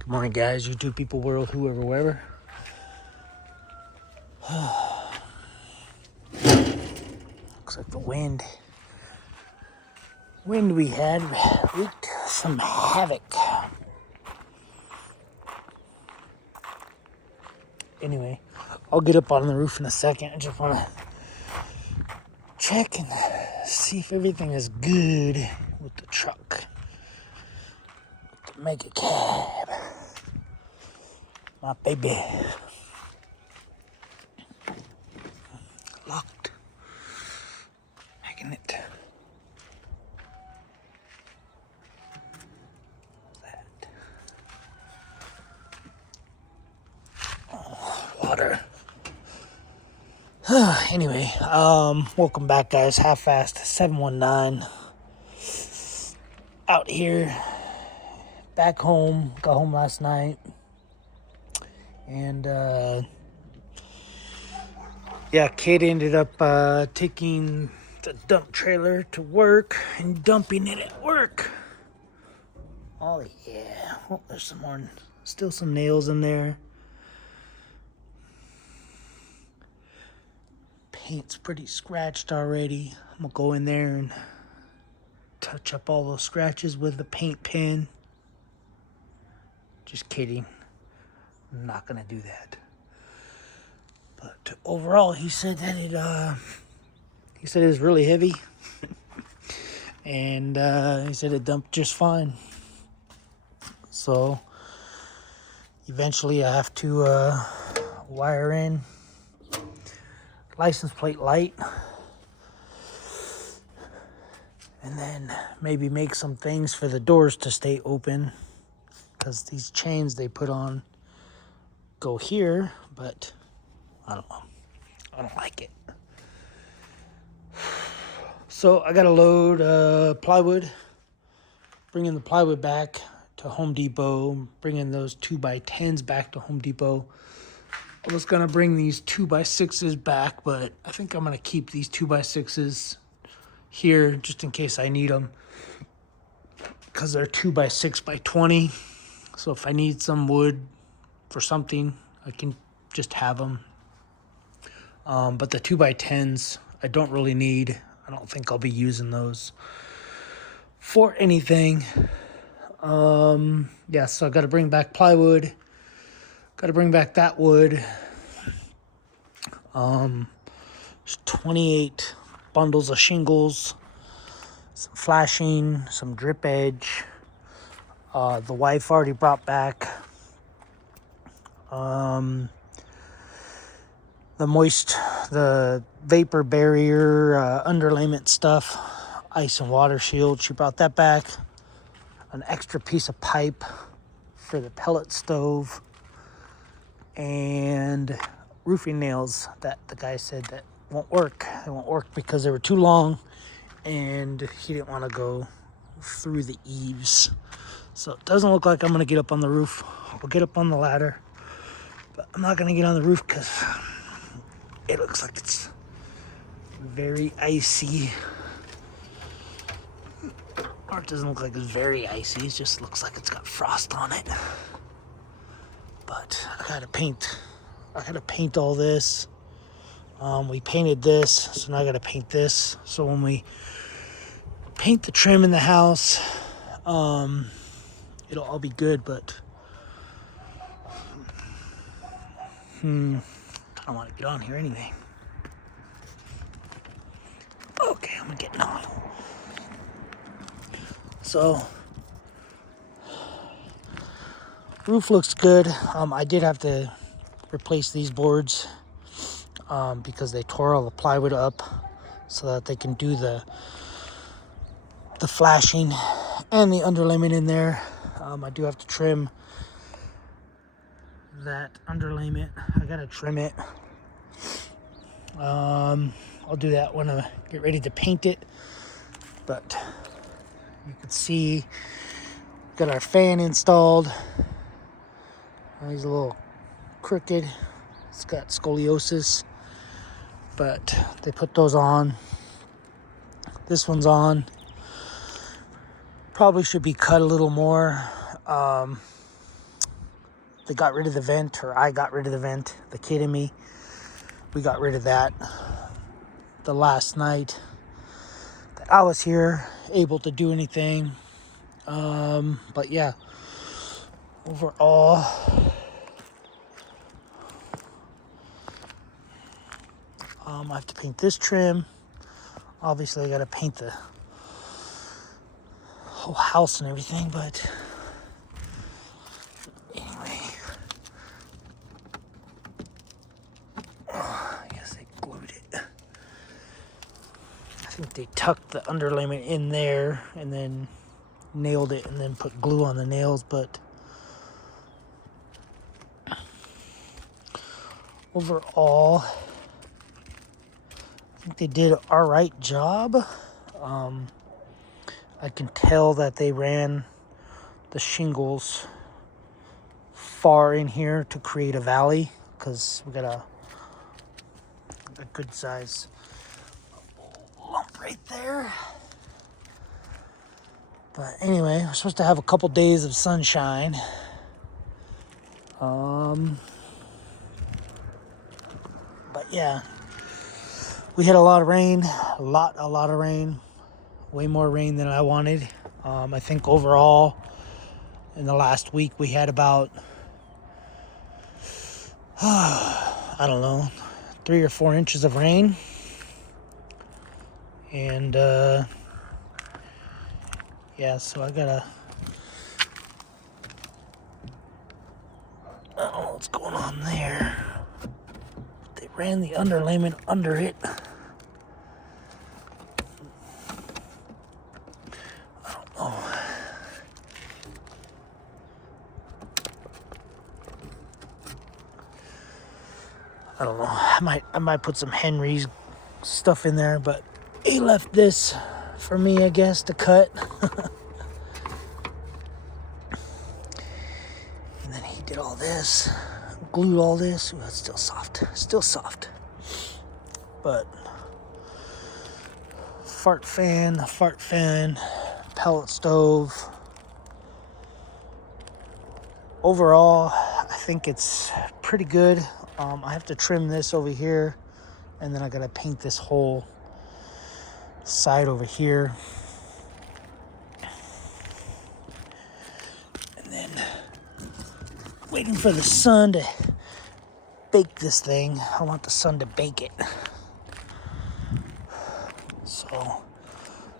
Good morning, guys. YouTube people, world, whoever, wherever. Looks like the wind we had wreaked some havoc. Anyway, I'll get up on the roof in a second. I just want to check and see if everything is good with the truck. With the mega cab. My baby. Locked. Making it. Water. Anyway, welcome back, guys. Half Fast 719 out here, back home. Got home last night, and Kate ended up taking the dump trailer to work and dumping it at work. Oh yeah, there's some more, still some nails in there. Paint's pretty scratched already. I'm gonna go in there and touch up all those scratches with the paint pen. Just kidding. I'm not gonna do that. But overall, he said that it was really heavy, and he said it dumped just fine. So eventually, I have to wire in license plate light, and then maybe make some things for the doors to stay open, because these chains they put on go here, but I don't know. I don't like it. So I got to load plywood, bringing the plywood back to Home Depot, bringing those 2x10s back to Home Depot. I was going to bring these 2x6s back, but I think I'm going to keep these 2x6s here just in case I need them, because they're 2x6x20. So if I need some wood for something, I can just have them. But the 2x10s, I don't really need. I don't think I'll be using those for anything. So I got to bring back plywood. Got to bring back that wood. There's 28 bundles of shingles, some flashing, some drip edge. The wife already brought back the vapor barrier, underlayment stuff, ice and water shield. She brought that back. An extra piece of pipe for the pellet stove, and roofing nails that the guy said that won't work. They won't work because they were too long, and he didn't want to go through the eaves. So it doesn't look like I'm going to get up on the roof. I'll get up on the ladder, but I'm not going to get on the roof because it looks like it's very icy. Or it doesn't look like it's very icy. It just looks like it's got frost on it. But I gotta paint all this. We painted this, so now I gotta paint this. So when we paint the trim in the house, it'll all be good, but I don't want to get on here anyway. Okay, I'm getting on. So roof looks good. I did have to replace these boards because they tore all the plywood up so that they can do the flashing and the underlayment in there. I do have to trim that underlayment. I gotta trim it. I'll do that when I get ready to paint it. But you can see, got our fan installed. He's a little crooked. It's got scoliosis, but they put those on. This one's on. Probably should be cut a little more. they got rid of the vent, or I got rid of the vent. The kid and me, we got rid of that the last night that I was here, able to do anything. But yeah, overall, I have to paint this trim. Obviously, I got to paint the whole house and everything, but anyway, I guess they glued it. I think they tucked the underlayment in there and then nailed it and then put glue on the nails, but overall, I think they did an alright job. I can tell that they ran the shingles far in here to create a valley, because we got a good size lump right there. But anyway, we're supposed to have a couple days of sunshine. But yeah, we had a lot of rain, a lot of rain, way more rain than I wanted. I think overall in the last week we had about, I don't know, 3 or 4 inches of rain. And yeah, so I gotta, I don't know what's going on there. They ran the underlayment under it. I don't know. I don't know. I might put some Henry's stuff in there, but he left this for me, I guess, to cut. And then he did all this, glued all this. Ooh, that's still soft. Still soft. But fart fan, pellet stove. Overall, I think it's pretty good. I have to trim this over here, and then I gotta paint this whole side over here. And then waiting for the sun to bake this thing. I want the sun to bake it. So I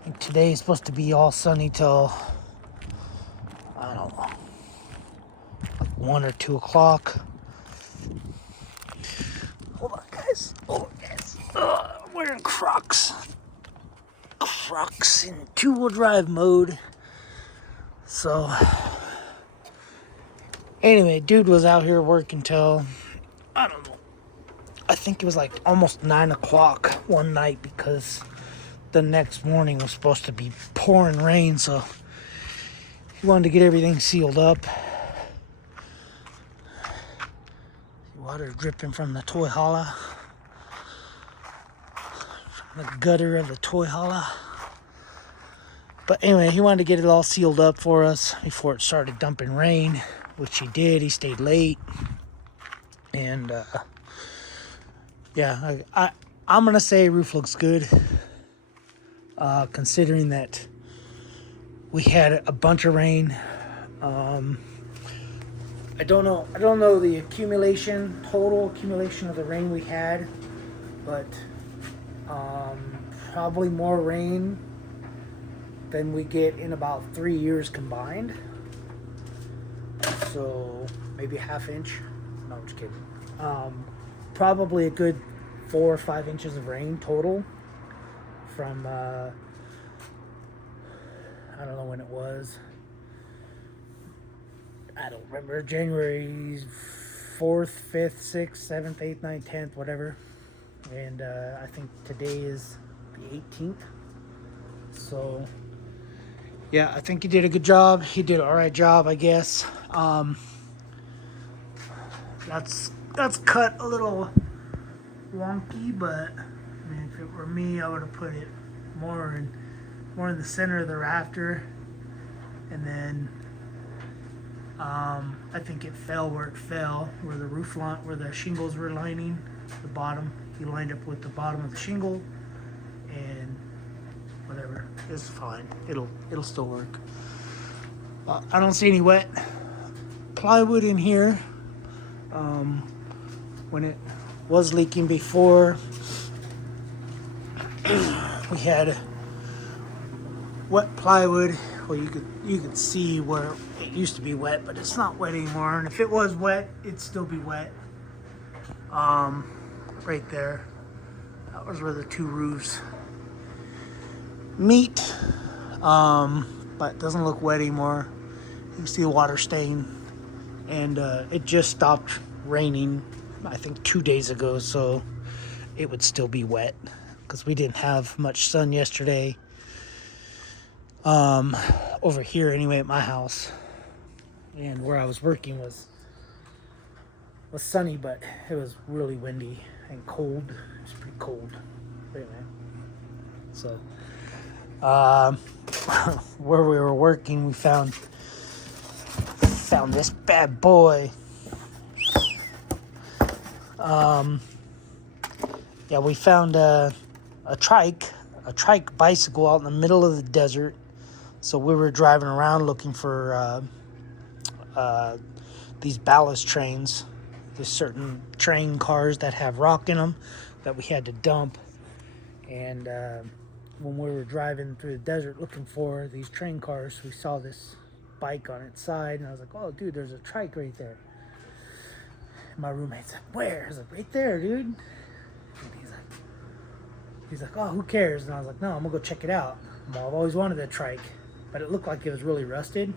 think today is supposed to be all sunny till, I don't know, like 1 or 2 o'clock. Hold on, guys. I'm wearing Crocs. Crocs in 2-wheel drive mode. So anyway, dude was out here working till, I don't know, I think it was like almost 9 o'clock one night, because the next morning was supposed to be pouring rain, so he wanted to get everything sealed up. Water dripping from the toy holla, from the gutter of the toy holla. But anyway, he wanted to get it all sealed up for us before it started dumping rain, which he did. He stayed late. And yeah, I'm gonna say roof looks good, considering that we had a bunch of rain. I don't know the total accumulation of the rain we had, but probably more rain than we get in about 3 years combined. So maybe a half inch. No, I'm just kidding. Probably a good 4 or 5 inches of rain total from I don't know when it was. I don't remember. January 4th, 5th, 6th, 7th, 8th, 9th, 10th, whatever. And I think today is the 18th. So yeah, I think he did a good job. He did an alright job, I guess. That's cut a little wonky, but I mean, if it were me, I would have put it more in the center of the rafter, and then I think it fell where it fell, where the roof line, where the shingles were lining the bottom. He lined up with the bottom of the shingle, and whatever, it's fine. It'll still work. I don't see any wet plywood in here. When it was leaking before, we had wet plywood. Well, you could see where it used to be wet, but it's not wet anymore. And if it was wet, it'd still be wet. Right there, that was where the two roofs meet. But it doesn't look wet anymore. You can see the water stain, and it just stopped raining, I think 2 days ago, so it would still be wet because we didn't have much sun yesterday. Over here anyway at my house, and where I was working was sunny, but it was really windy and cold. It was pretty cold. Anyway, so where we were working, we found this bad boy. Yeah, we found a trike bicycle out in the middle of the desert. So we were driving around looking for these ballast trains. There's certain train cars that have rock in them that we had to dump. And when we were driving through the desert looking for these train cars, we saw this bike on its side, and I was like, oh dude, there's a trike right there. And my roommate's like, where? I was like, right there, dude. And he's like, oh, who cares? And I was like, no, I'm gonna go check it out. I've always wanted a trike, but it looked like it was really rusted.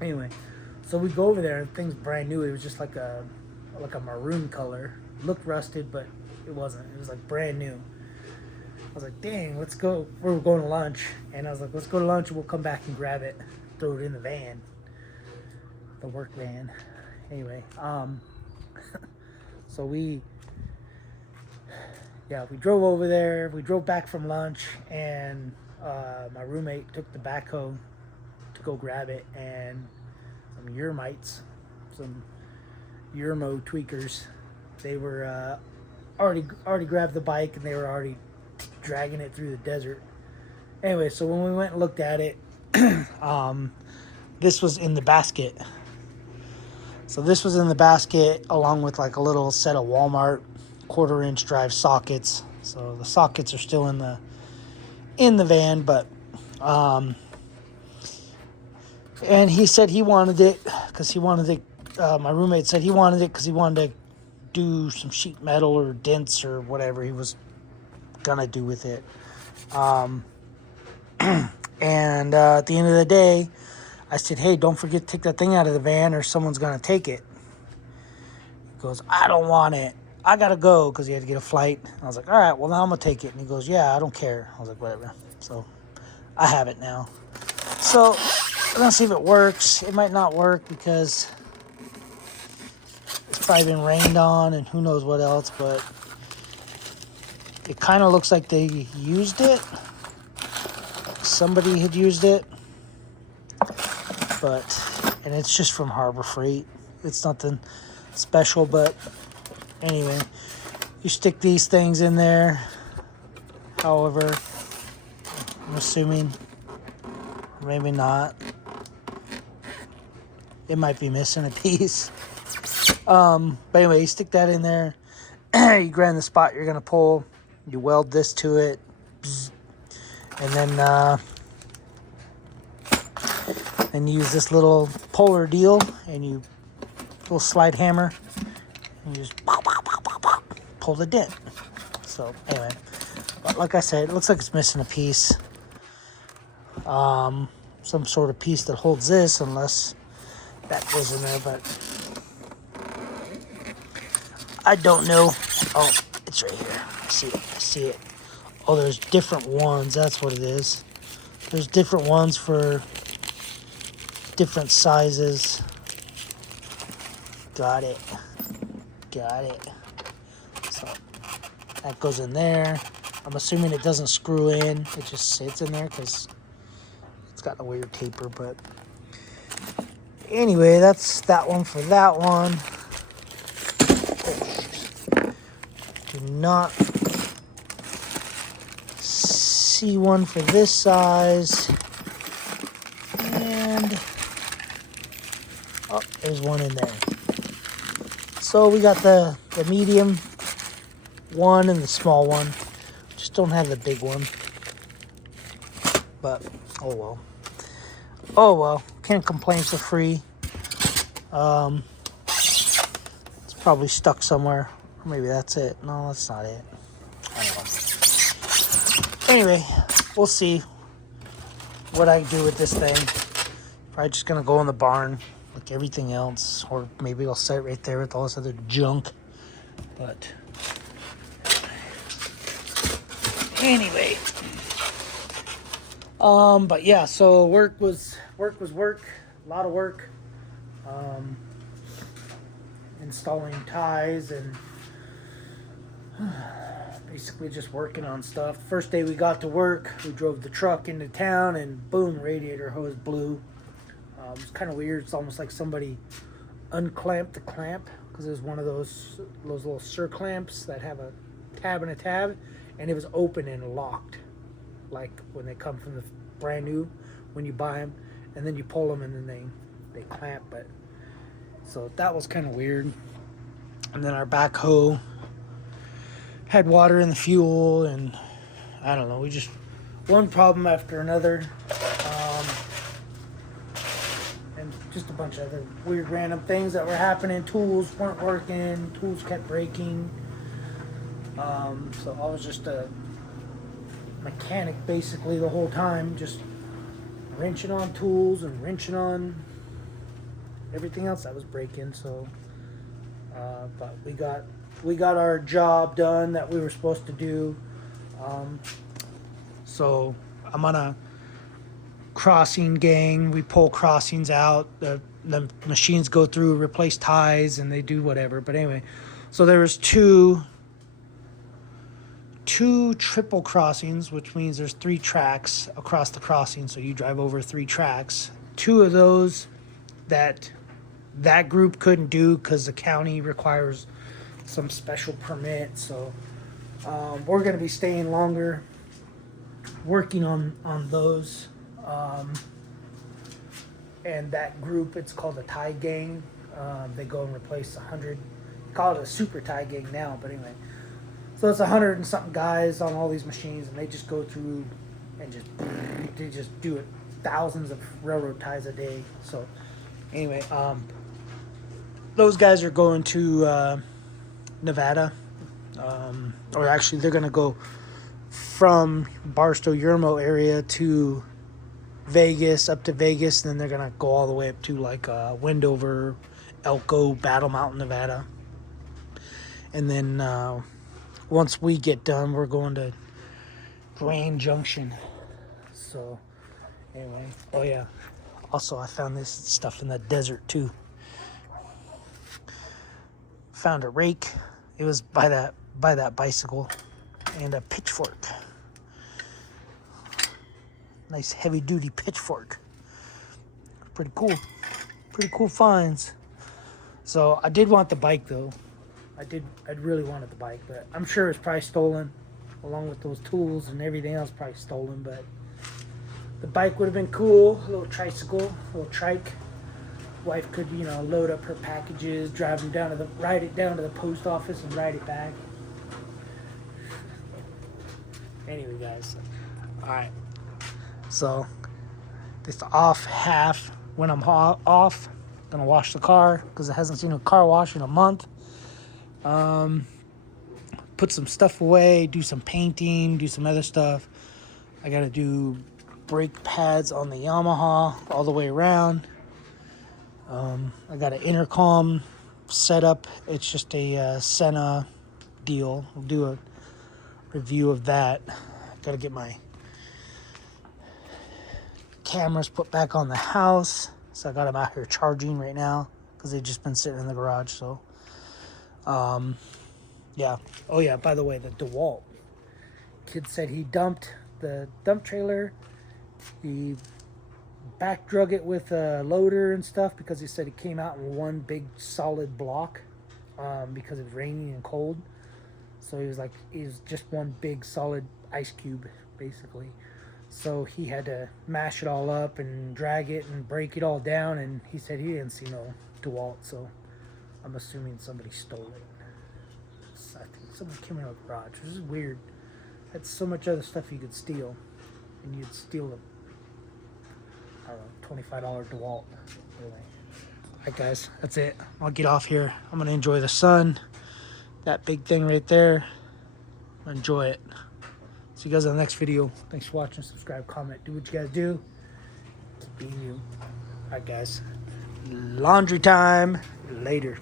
Anyway, so we go over there, and the thing's brand new. It was just like a maroon color. It looked rusted, but it wasn't. It was like brand new. I was like, dang, let's go. We were going to lunch, and I was like, let's go to lunch, and we'll come back and grab it, throw it in the van, the work van. Anyway, so we drove over there. We drove back from lunch, and my roommate took the backhoe to go grab it, and some Yermo tweakers, they were already grabbed the bike, and they were already dragging it through the desert. Anyway, so when we went and looked at it, this was in the basket. So this was in the basket along with like a little set of Walmart 1/4-inch drive sockets. So the sockets are still in the van, but and he said he wanted it because he wanted it. My roommate said he wanted it because he wanted to do some sheet metal or dents or whatever he was gonna do with it. And at the end of the day, I said, hey, don't forget to take that thing out of the van or someone's gonna take it. He goes, I don't want it, I gotta go, because he had to get a flight. I was like, all right, well, now I'm gonna take it. And he goes, yeah, I don't care. I was like, whatever. So I have it now. So we're gonna see if it works. It might not work because it's probably been rained on and who knows what else, but it kind of looks like they used it. Somebody had used it, and it's just from Harbor Freight. It's nothing special, but anyway, you stick these things in there. However, I'm assuming, maybe not. It might be missing a piece. But anyway, you stick that in there. You grab the spot you're gonna pull. You weld this to it, and then you use this little puller deal, and you little slide hammer, and you just pull the dent. So anyway, but like I said, it looks like it's missing a piece. Some sort of piece that holds this, unless that goes in there, but I don't know. Oh, it's right here. I see it. Oh, there's different ones. That's what it is. There's different ones for different sizes. Got it. So that goes in there. I'm assuming it doesn't screw in. It just sits in there because it's got a weird taper. But Anyway, that's that one for that one. Oh, do not see one for this size. And oh, there's one in there. So we got the medium one and the small one. Just don't have the big one. But oh well. Oh well. Can't complain for free. It's probably stuck somewhere. Or maybe that's it. No, that's not it. I don't know. Anyway, we'll see what I do with this thing. Probably just gonna go in the barn like everything else, or maybe I'll set it right there with all this other junk. But anyway, but yeah, so work was work, a lot of work, installing ties and basically just working on stuff. First day we got to work, we drove the truck into town and boom, radiator hose blew. It was kind of weird. It's almost like somebody unclamped the clamp, because it was one of those little circlamps that have a tab and a tab, and it was open and locked, like when they come from the brand new, when you buy them, and then you pull them and then they clamp. But so that was kind of weird. And then our backhoe had water in the fuel, and I don't know, we just one problem after another. And just a bunch of other weird random things that were happening. Tools weren't working, tools kept breaking. So I was just a mechanic basically the whole time, just wrenching on tools and wrenching on everything else that was breaking. So but we got our job done that we were supposed to do. So I'm on a crossing gang. We pull crossings out. The machines go through, replace ties, and they do whatever. But anyway, so there was two triple crossings, which means there's 3 tracks across the crossing. So you drive over 3 tracks. 2 of those that group couldn't do because the county requires some special permit. So we're going to be staying longer working on those. And that group, it's called a tie gang. They go and replace 100. Call it a super tie gang now, but anyway. So it's 100 and something guys on all these machines, and they just go through and they just do it thousands of railroad ties a day. So anyway, those guys are going to Nevada, or actually they're going to go from Barstow-Yermo area to Vegas, up to Vegas, and then they're going to go all the way up to like Wendover, Elko, Battle Mountain, Nevada. And then once we get done, we're going to Grand Junction. So anyway, oh yeah, also I found this stuff in the desert too. Found a rake. It was by that bicycle, and a pitchfork. Nice heavy duty pitchfork. Pretty cool finds. So I did want the bike though. I'd really wanted the bike, but I'm sure it's probably stolen, along with those tools and everything else probably stolen. But the bike would have been cool. A little tricycle, a little trike. Wife could, load up her packages, ride it down to the post office and ride it back. Anyway, guys. Alright. So, this off half, when I'm off, gonna wash the car, because it hasn't seen a car wash in a month. Put some stuff away, do some painting, do some other stuff. I gotta do brake pads on the Yamaha all the way around. I got an intercom set up. It's just a Sena deal. I'll do a review of that. Gotta get my cameras put back on the house. So I got them out here charging right now because they've just been sitting in the garage. So, yeah. Oh yeah, by the way, the DeWalt. Kid said he dumped the dump trailer. He back drug it with a loader and stuff because he said it came out in one big solid block because it was raining and cold. So he was like, it was just one big solid ice cube basically. So he had to mash it all up and drag it and break it all down, and he said he didn't see no DeWalt, so I'm assuming somebody stole it. I think someone came in our garage, which is weird. Had so much other stuff you could steal, and you'd steal a, I don't know, $25 DeWalt. Anyway. Alright guys, that's it. I'll get off here. I'm gonna enjoy the sun. That big thing right there. Enjoy it. See you guys in the next video. Thanks for watching. Subscribe, comment, do what you guys do. Keep being you. Alright guys. Laundry time. Later.